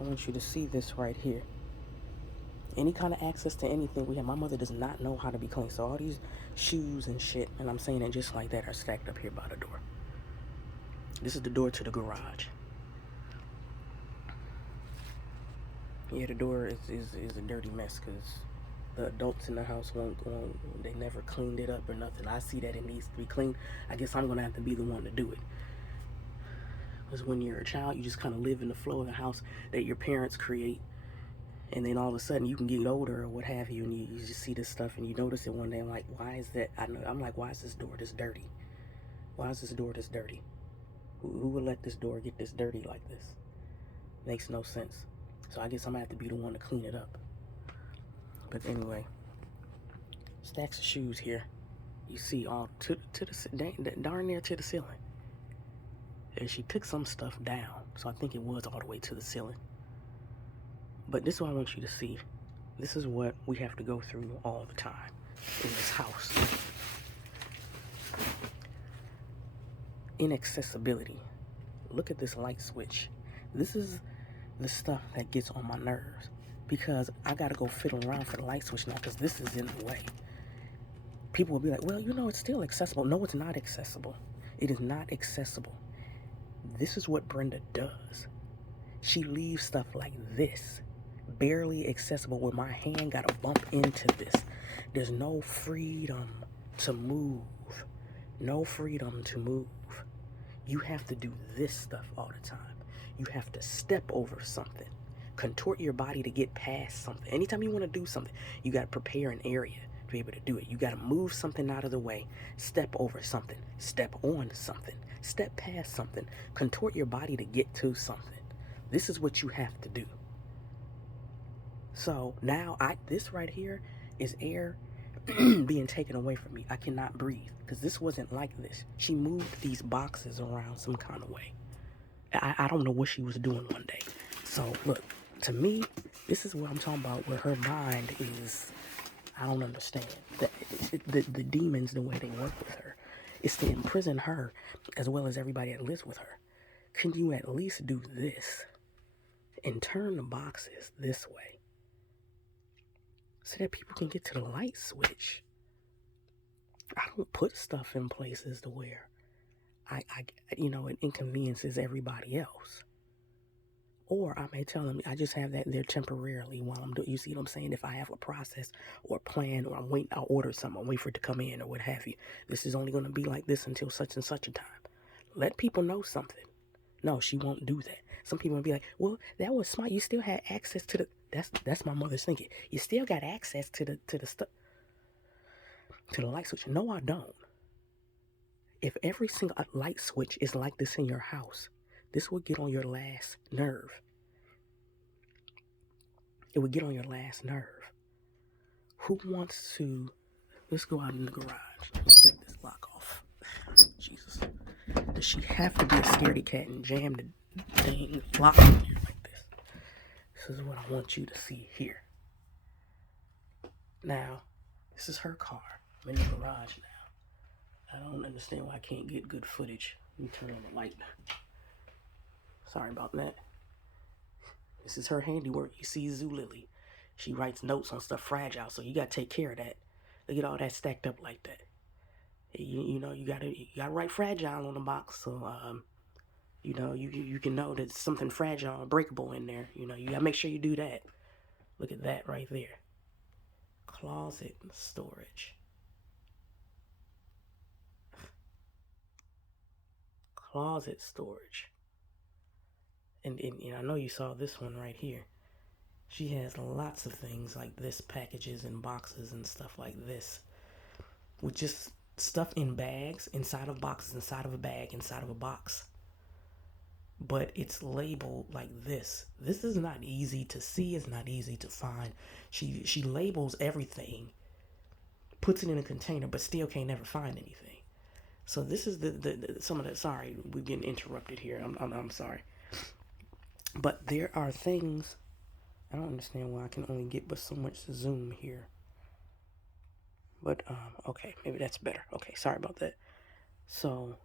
I want you to see this right here. Any kind of access to anything we have. My mother does not know how to be clean. So all these shoes and shit, and I'm saying it just like that, are stacked up here by the door. This is the door to the garage. Yeah, the door is a dirty mess because the adults in the house they never cleaned it up or nothing. I see that it needs to be cleaned. I guess I'm going to have to be the one to do it. Because when you're a child, you just kind of live in the flow of the house that your parents create. And then all of a sudden you can get older or what have you, and you just see this stuff and you notice it one day. I'm like, why is that? I'm like, why is this door this dirty? Why is this door this dirty? Who would let this door get this dirty like this? Makes no sense. So I guess I'm going to have to be the one to clean it up. But anyway, stacks of shoes here. You see all to the darn near to the ceiling. And she took some stuff down, so I think it was all the way to the ceiling. But this is what I want you to see. This is what we have to go through all the time in this house. Inaccessibility. Look at this light switch. This is the stuff that gets on my nerves because I gotta go fiddle around for the light switch now because this is in the way. People will be like, well, it's still accessible. No, it's not accessible. It is not accessible. This is what Brenda does. She leaves stuff like this, barely accessible, where my hand gotta bump into this. There's no freedom to move. No freedom to move. You have to do this stuff all the time. You have to step over something, contort your body to get past something. Anytime you want to do something, you got to prepare an area to be able to do it. You got to move something out of the way, step over something, step on something, step past something, contort your body to get to something. This is what you have to do. So now this right here is air being taken away from me. I cannot breathe because this wasn't like this. She moved these boxes around some kind of way. I don't know what she was doing one day. So look, to me, this is what I'm talking about, where her mind is, I don't understand. The demons, the way they work with her, is to imprison her as well as everybody that lives with her. Can you at least do this and turn the boxes this way so that people can get to the light switch? I don't put stuff in places to where it inconveniences everybody else. Or I may tell them I just have that there temporarily while I'm doing, you see what I'm saying? If I have a process or a plan, or I'll order something, I'll wait for it to come in or what have you. This is only going to be like this until such and such a time. Let people know something. No, she won't do that. Some people will be like, well, that was smart. You still had access to that's my mother's thinking. You still got access to the stuff, to the light switch. No, I don't. If every single light switch is like this in your house, this will get on your last nerve. It would get on your last nerve. Who wants to... Let's go out in the garage. Let me take this lock off. Jesus. Does she have to be a scaredy cat and jam the dang lock in here like this? This is what I want you to see here. Now, this is her car. I'm in the garage now. I don't understand why I can't get good footage. Let me turn on the light. Sorry about that. This is her handiwork. You see Zulily. She writes notes on stuff fragile, so you gotta take care of that. Look at all that stacked up like that. You gotta write fragile on the box, so you can know that something fragile or breakable in there. You gotta make sure you do that. Look at that right there. Closet storage. Closet storage. And I know you saw this one right here. She has lots of things like this, packages and boxes and stuff like this, with just stuff in bags, inside of boxes, inside of a bag, inside of a box. But it's labeled like this. This is not easy to see. It's not easy to find. She labels everything, puts it in a container, but still can't never find anything. So this is some of the... Sorry, we're getting interrupted here. I'm sorry. But there are things... I don't understand why I can only get but so much zoom here. But, okay, maybe that's better. Okay, sorry about that. So,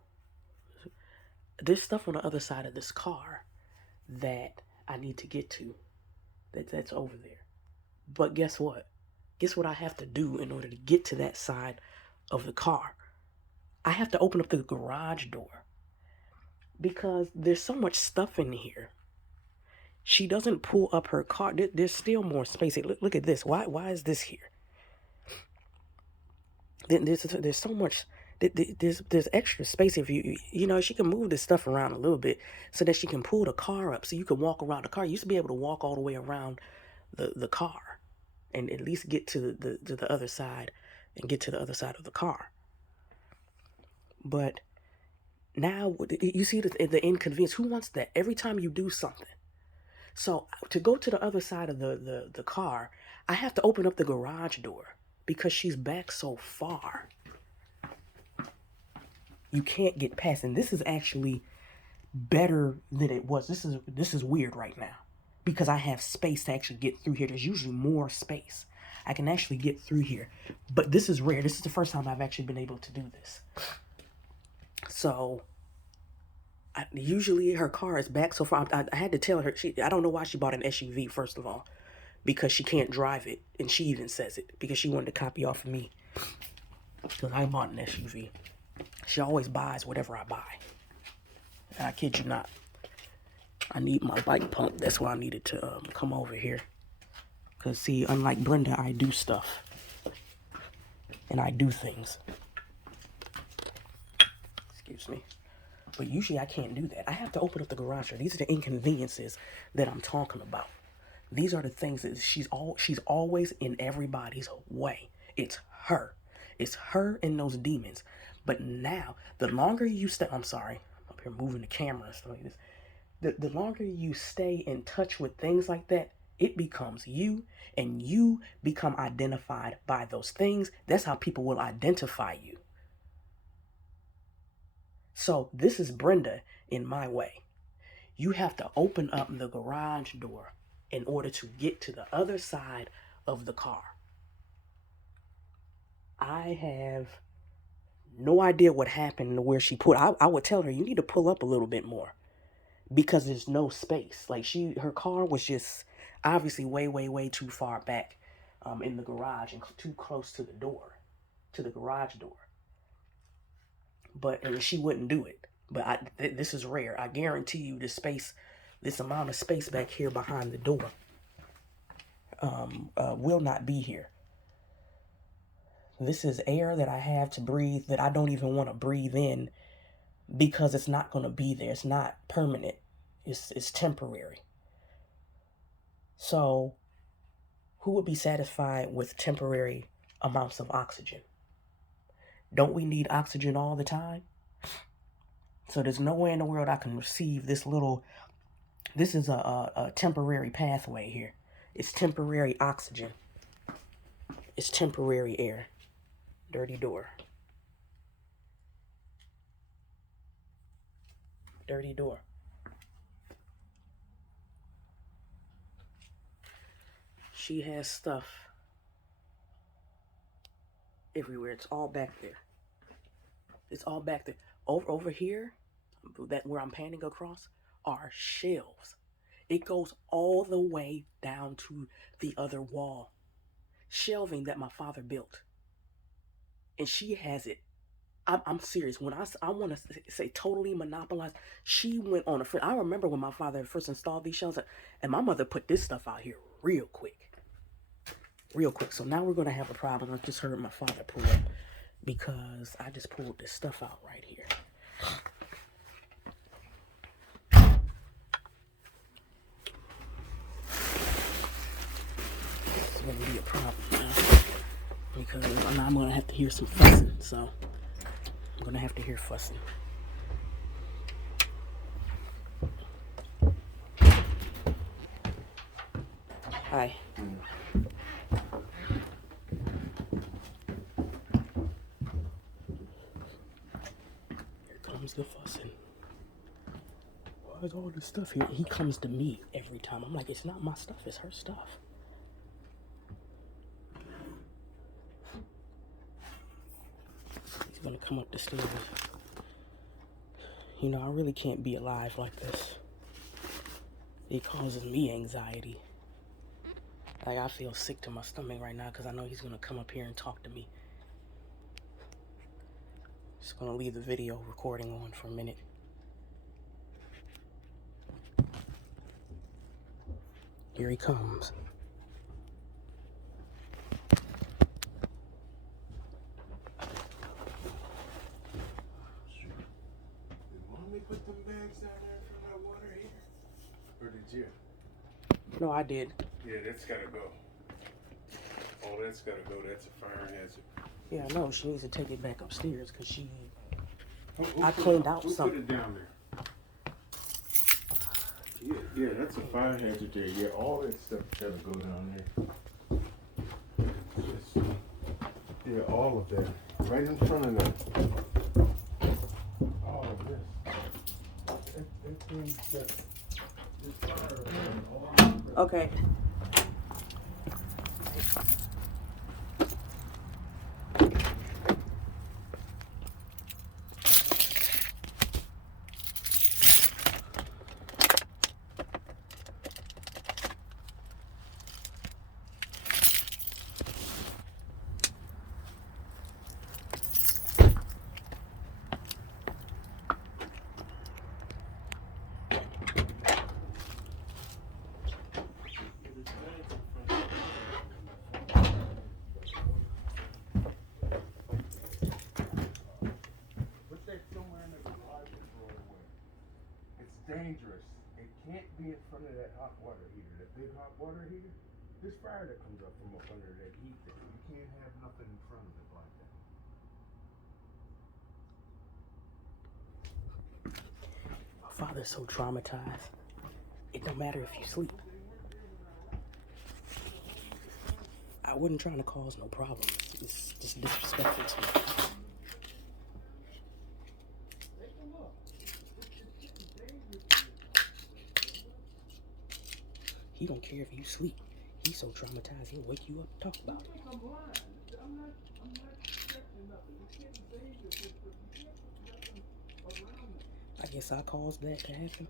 there's stuff on the other side of this car that I need to get to. That's over there. But guess what? Guess what I have to do in order to get to that side of the car? I have to open up the garage door because there's so much stuff in here. She doesn't pull up her car. There's still more space. Look at this. Why is this here? There's so much. There's extra space if she can move this stuff around a little bit so that she can pull the car up so you can walk around the car. You used to be able to walk all the way around the car and at least get to the other side and get to the other side of the car. But now you see the inconvenience. Who wants that every time you do something? So to go to the other side of the car, I have to open up the garage door because she's back so far. You can't get past, and this is actually better than it was. This is weird right now because I have space to actually get through here. There's usually more space. I can actually get through here, but this is rare. This is the first time I've actually been able to do this. So usually her car is back so far. I had to tell her, I don't know why she bought an SUV, first of all, because she can't drive it. And she even says it because she wanted to copy off of me because I bought an SUV. She always buys whatever I buy. And I kid you not. I need my bike pump. That's why I needed to come over here. Because see, unlike Brenda, I do stuff. And I do things. Excuse me. But usually I can't do that. I have to open up the garage door. These are the inconveniences that I'm talking about. These are the things that she's always in everybody's way. It's her. It's her and those demons. But now, the longer you stay, I'm sorry, I'm up here moving the camera and stuff like this. The longer you stay in touch with things like that, it becomes you, and you become identified by those things. That's how people will identify you. So this is Brenda in my way. You have to open up the garage door in order to get to the other side of the car. I have no idea what happened to where she put. I would tell her, you need to pull up a little bit more because there's no space. Like her car was just obviously way too far back in the garage and too close to the garage door. But she wouldn't do it. But this is rare. I guarantee you this amount of space back here behind the door will not be here. This is air that I have to breathe that I don't even want to breathe in because it's not going to be there. It's not permanent. It's temporary. So who would be satisfied with temporary amounts of oxygen? Don't we need oxygen all the time? So there's no way in the world I can receive this is a temporary pathway here. It's temporary oxygen. It's temporary air. Dirty door. Dirty door. She has stuff everywhere. It's all back there. It's all back there. Over here, that where I'm panning across, are shelves. It goes all the way down to the other wall. Shelving that my father built. And she has it. I'm serious. When I want to say totally monopolized, she went on I remember when my father first installed these shelves, and my mother put this stuff out here real quick. Real quick. So now we're going to have a problem. I just heard my father pull up because I just pulled this stuff out right here. This is going to be a problem now because I'm going to have to hear some fussing. So I'm going to have to hear fussing. Hi. Here comes the fussing. Why is all this stuff here? He comes to me every time. I'm like, it's not my stuff, it's her stuff. He's gonna come up the stairs. You know, I really can't be alive like this. It causes me anxiety. Like, I feel sick to my stomach right now because I know he's going to come up here and talk to me. Just going to leave the video recording on for a minute. Here he comes. Did Mommy put them bags down there for that water here? Or did you? No, I did. Yeah, that's gotta go. Oh, that's gotta go. That's a fire hazard. Yeah, I know. She needs to take it back upstairs because she... I cleaned out who something. Put it down there? Yeah, that's a fire hazard there. Yeah, all that stuff gotta go down there. Yeah, all of that. Right in front of that. All of this. That thing's got this fire all over it. Okay. Dangerous. It can't be in front of that hot water heater, that big hot water heater. There's fire that comes up from up under that heat there. You can't have nothing in front of it like that. My father's so traumatized. It don't matter if you sleep. I wasn't trying to cause no problems. It's just disrespectful to me. He don't care if you sleep. He's so traumatized, he'll wake you up and talk about it. I guess I caused that to happen.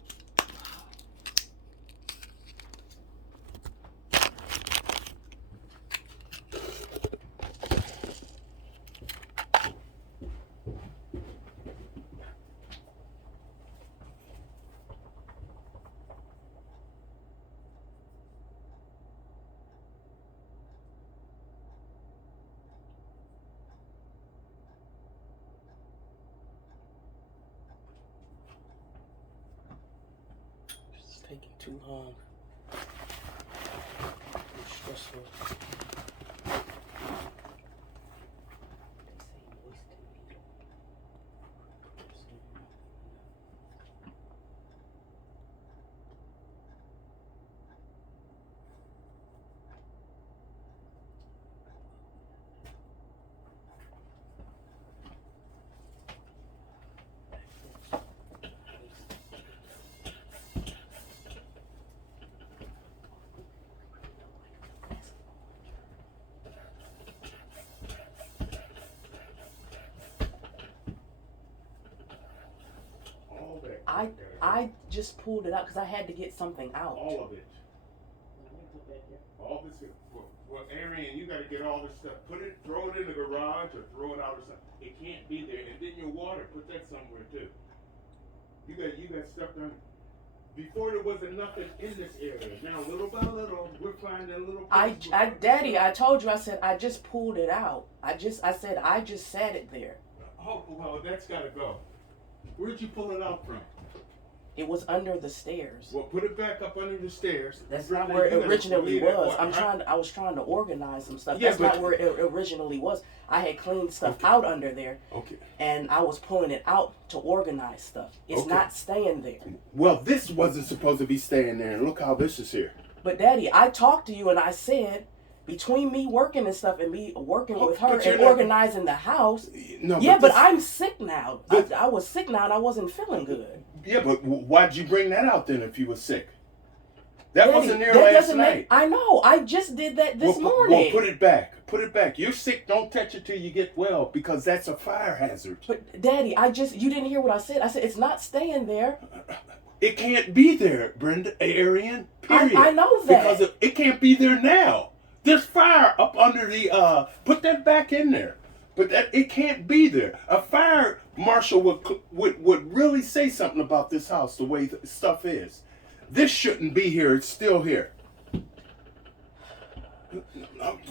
Taking too long. It's stressful. I just pulled it out because I had to get something out. All of it. All this. Well, Arian, you got to get all this stuff. Throw it in the garage or throw it out or something. It can't be there. And then your water, put that somewhere too. You got stuff done. Before there wasn't nothing in this area. Now little by little, we're finding little. Daddy, I told you. I said I just pulled it out. I said I just sat it there. Oh well, that's got to go. Where'd you pull it out from? It was under the stairs. Well, put it back up under the stairs. That's not where it originally was. I was trying to organize some stuff. Yeah, that's not where it originally was. I had cleaned stuff out under there. Okay. And I was pulling it out to organize stuff. It's not staying there. Well, this wasn't supposed to be staying there. And look how this is here. But Daddy, I talked to you and I said, between me working and stuff and me working with her and organizing the house. No, but I'm sick now. I was sick now and I wasn't feeling good. Yeah, but why'd you bring that out then if you were sick? That wasn't there last night. I know. I just did that this morning. Well, put it back. Put it back. You're sick. Don't touch it till you get well because that's a fire hazard. But Daddy, you didn't hear what I said. I said it's not staying there. It can't be there, Brenda, Arian. Period. I know that. Because it can't be there now. There's fire up under the. Put that back in there. But that it can't be there. A fire marshal would really say something about this house, the way stuff is. This shouldn't be here. It's still here.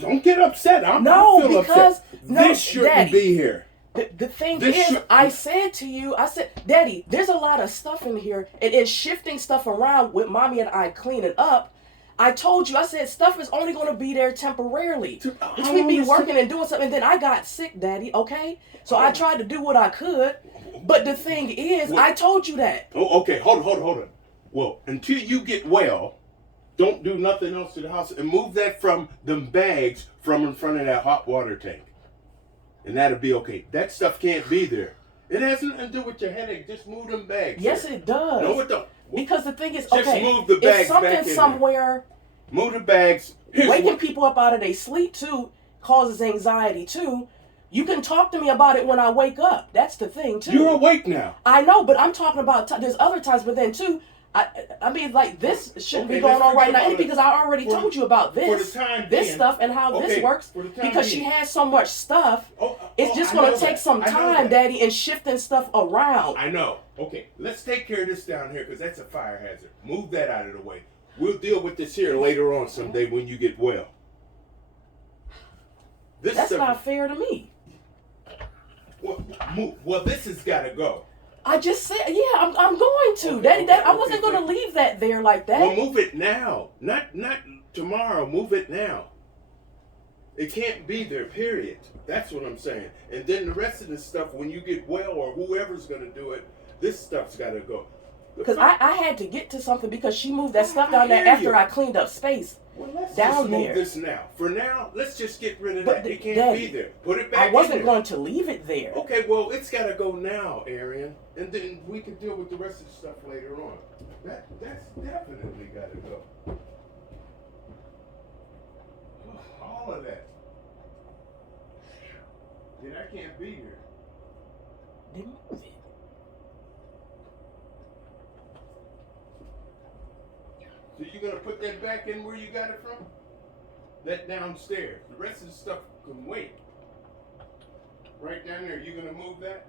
Don't get upset. I feel upset. This shouldn't Daddy, be here. The thing is, I said to you, I said, Daddy, there's a lot of stuff in here, and it's shifting stuff around with Mommy and I cleaning up. I told you, I said, stuff is only going to be there temporarily. Between me working and doing something, and then I got sick, Daddy, okay? So I tried to do what I could, but the thing is, I told you that. Oh, okay, hold on. Well, until you get well, don't do nothing else to the house, and move that from them bags from in front of that hot water tank. And that'll be okay. That stuff can't be there. It has nothing to do with your headache. Just move them bags. Yes, it does. No, it don't. Because the thing is, just move the bags if something back in somewhere, there. Move the bags. Waking people up out of their sleep too causes anxiety too. You can talk to me about it when I wake up. That's the thing too. You're awake now. I know, but I'm talking about there's other times, but then too. I mean, like, this shouldn't be going on right now because I already told you about this stuff and how this works. Because she has so much stuff, it's just going to take some time, Daddy, and shifting stuff around. I know. Okay, let's take care of this down here because that's a fire hazard. Move that out of the way. We'll deal with this here later on someday when you get well. That's not fair to me. Well, this has got to go. I just said, yeah, I'm going to. Daddy, I wasn't going to leave that there like that. Well, move it now. Not tomorrow. Move it now. It can't be there, period. That's what I'm saying. And then the rest of the stuff, when you get well or whoever's going to do it, this stuff's got to go. Because I had to get to something because she moved that stuff down there after I cleaned up space. Well, let's down just move there. this now. For now, let's just get rid of that. It can't Daddy, be there. Put it back in there. I wasn't going to leave it there. Okay, well, it's got to go now, Arian. And then we can deal with the rest of the stuff later on. That's definitely got to go. All of that. Yeah, that can't be here. Then move it. So you're going to put that back in where you got it from? That downstairs. The rest of the stuff can wait. Right down there, you're going to move that?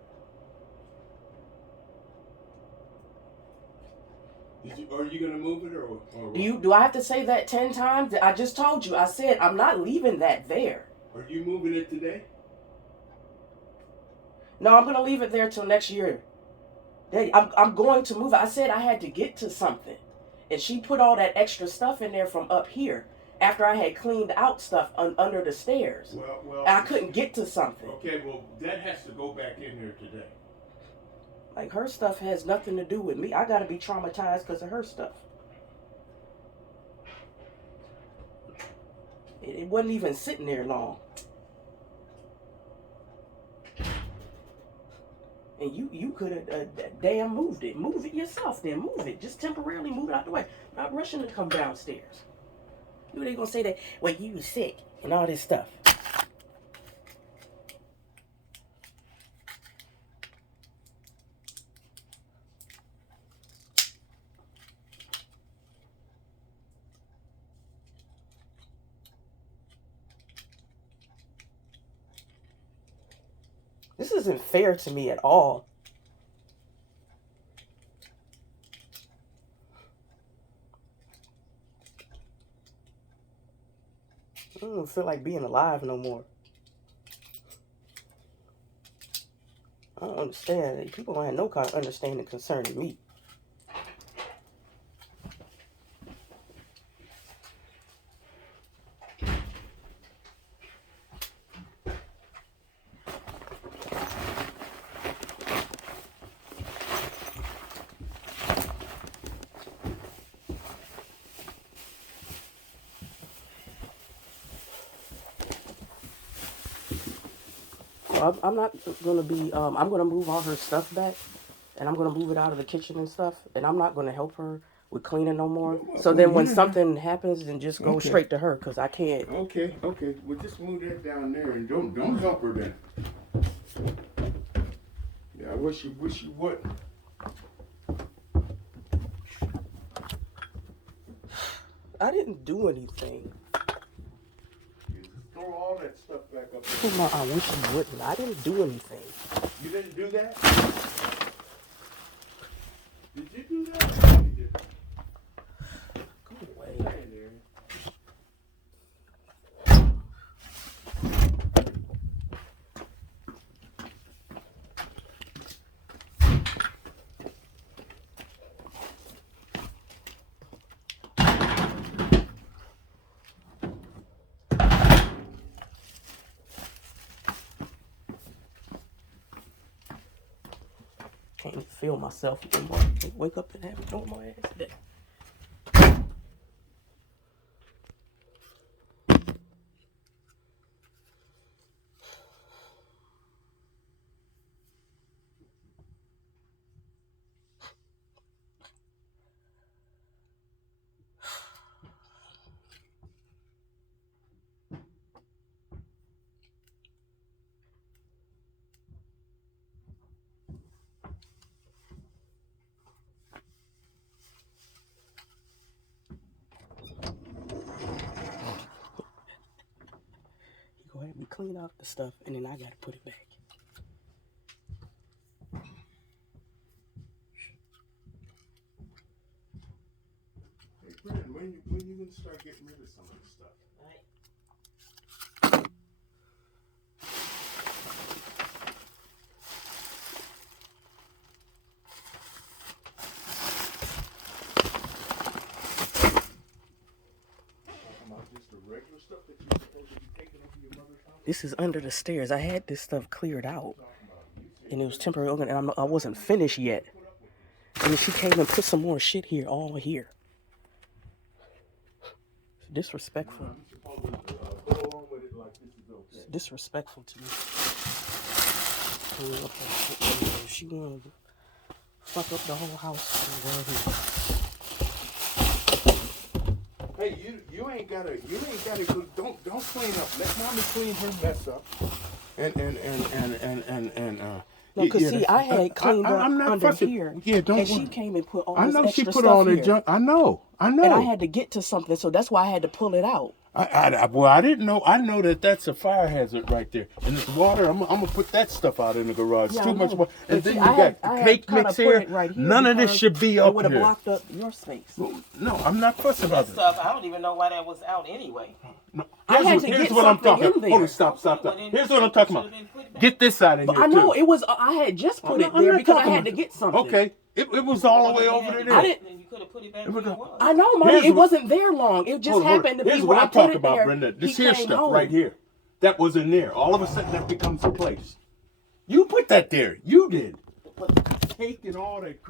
Are you going to move it or what? Do I have to say that 10 times? I just told you. I said I'm not leaving that there. Are you moving it today? No, I'm going to leave it there till next year. Daddy, I'm going to move it. I said I had to get to something. And she put all that extra stuff in there from up here after I had cleaned out stuff under the stairs. Well, and I couldn't get to something. Okay, well, that has to go back in there today. Like, her stuff has nothing to do with me. I got to be traumatized because of her stuff. It wasn't even sitting there long. And you could have damn moved it. Move it yourself then. Move it. Just temporarily move it out the way. Not rushing to come downstairs. You they gonna say that, well, you was sick and all this stuff. This isn't fair to me at all. I don't feel like being alive no more. I don't understand. People don't have no kind of understanding concerning me. I'm not going to be, I'm going to move all her stuff back, and I'm going to move it out of the kitchen and stuff, and I'm not going to help her with cleaning no more. So then when something happens, then just go straight to her, because I can't. Okay. Well, just move that down there, and don't help her then. Yeah, I wish you would. I didn't do anything. You just throw all that stuff back up Oh, there. no, I wish you wouldn't. I didn't do anything. You didn't do that? Did you do that? Or somebody did that? Go away. Hey, there. Can't even feel myself anymore. Can't wake up and have a normal ass day. Go ahead and clean out the stuff, and then I gotta put it back. Hey, Brenda, when you gonna start getting rid of some of this stuff? Talking about just the regular stuff that you're supposed to be taking over your mother's house? This is under the stairs. I had this stuff cleared out, Talking about you said and it was temporary, and I wasn't finished yet. And then she came and put some more shit here, all here. It's disrespectful. I'm supposed to go along with it like this is okay. It's disrespectful to me. Clean up that shit right here. She wanted to fuck up the whole house right here. Hey, you ain't gotta don't clean up. Let mommy clean her mess up. No, because yeah, see, I had cleaned up I'm not under fussing. here, Yeah, don't and she worry. came and put all I this know extra she put stuff all that here. junk. I know. And I had to get to something, so that's why I had to pull it out. Well, I didn't know. I know that that's a fire hazard right there, and it's water. I'm gonna put that stuff out in the garage. Yeah, Too I much know. water. And But then see, you I got had the kinda cake put mix it here. right here None of this because should be it up would have here. blocked up your space. No, I'm not fussing about That it. stuff, I don't even know why that was out anyway. No. I had to Here's get what I'm something talking in about. there. Hold on, stop. Here's what I'm talking about. Get this out of But here I know too. it was. I had just put it I'm there not because I talking had to about- get something. Okay, it was all the way over there. I didn't. Then you could have put it back Here we where it go. was. I know, Mommy. Here's It what- wasn't there long. It just Hold on. happened to be Here's when what I I'm put talking it about, there. Brenda. This he here came stuff home. right here. That was in there. All of a sudden, that becomes a place. You put that there. You did. Cake and all that crap.